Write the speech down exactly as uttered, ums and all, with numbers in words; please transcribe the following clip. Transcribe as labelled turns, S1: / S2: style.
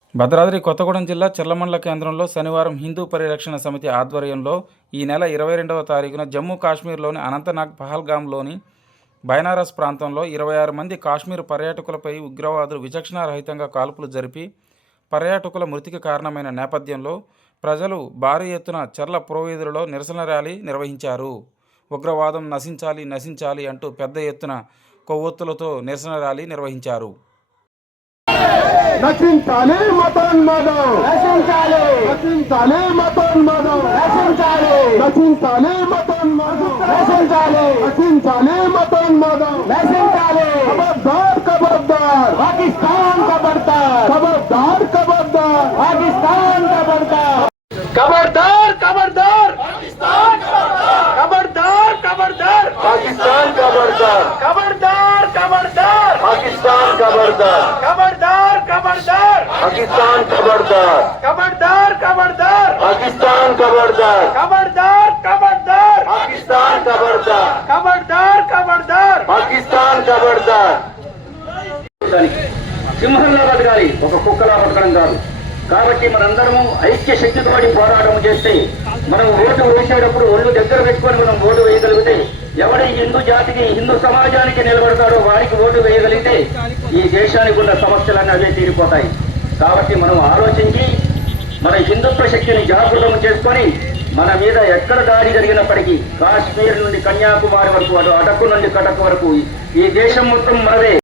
S1: భద్రాద్రి కొత్తగూడెం జిల్లా చర్లమండల కేంద్రంలో శనివారం హిందూ పరిరక్షణ సమితి ఆధ్వర్యంలో ఈ నెల ఇరవై రెండవ తారీఖున జమ్మూ కాశ్మీర్లోని అనంతనాగ్ పహల్గామ్లోని బైనారస్ ప్రాంతంలో ఇరవై ఆరు మంది కాశ్మీర్ పర్యాటకులపై ఉగ్రవాదులు విచక్షణారహితంగా కాల్పులు జరిపి పర్యాటకుల మృతికి కారణమైన నేపథ్యంలో ప్రజలు భారీ ఎత్తున చర్ల పురోవీధులలో నిరసన ర్యాలీ నిర్వహించారు. ఉగ్రవాదం నశించాలి నశించాలి అంటూ పెద్ద ఎత్తున కొవ్వొత్తులతో నిరసన ర్యాలీ నిర్వహించారు.
S2: నశించాలి మతోన్మాదం,
S3: నశించాలి
S2: నశించాలి మతోన్మాదం,
S3: నశించాలి
S2: నశించాలి మతోన్మాదం,
S3: నశించాలి
S2: నశించాలి మతోన్మాదం,
S3: నశించాలి
S2: ఖబర్దార్ ఖబర్దార్
S3: పాకిస్తాన్ ఖబర్దార్,
S2: ఖబర్దార్ ఖబర్దార్
S3: పాకిస్తాన్ ఖబర్దార్,
S2: ఖబర్దార్ ఖబర్దార్
S3: పాకిస్తాన్ ఖబర్దార్, ఖబర్దార్
S2: పాకిస్తాన్ ఖబర్దార్,
S3: ఖబర్దార్ ఖబర్దార్,
S2: పాకిస్తాన్ ఖబర్దార్,
S3: ఖబర్దార్ ఖబర్దార్,
S2: పాకిస్తాన్ ఖబర్దార్,
S3: ఖబర్దార్ ఖబర్దార్,
S2: పాకిస్తాన్ ఖబర్దార్,
S3: ఖబర్దార్ ఖబర్దార్,
S2: పాకిస్తాన్ ఖబర్దార్,
S3: ఖబర్దార్ ఖబర్దార్.
S2: పాకిస్తాన్ ఖబర్దార్.
S4: సింహంలా బతకాలి, ఒక కుక్కలా బతకడం కాదు. కాబట్టి మనందరము ఐక్య శక్తితోటి పోరాటం చేస్తే మనం ఓటు వేసేటప్పుడు ఒళ్ళు దగ్గర పెట్టుకొని మనం ఓటు వేయగలిగితే, ఎవడి హిందూ జాతికి హిందూ సమాజానికి నిలబడతాడో వారికి ఓటు వేయగలిగితే ఈ దేశానికి ఉన్న సమస్యలన్నీ అవే తీరిపోతాయి. కాబట్టి మనం ఆలోచించి మన హిందుత్వ శక్తిని జాగృతం చేసుకొని మన మీద ఎక్కడ దాడి జరిగినప్పటికీ కాశ్మీర్ నుండి కన్యాకుమారి వరకు, అటు అటకు నుండి కటక్ వరకు ఈ దేశం మొత్తం మనదే.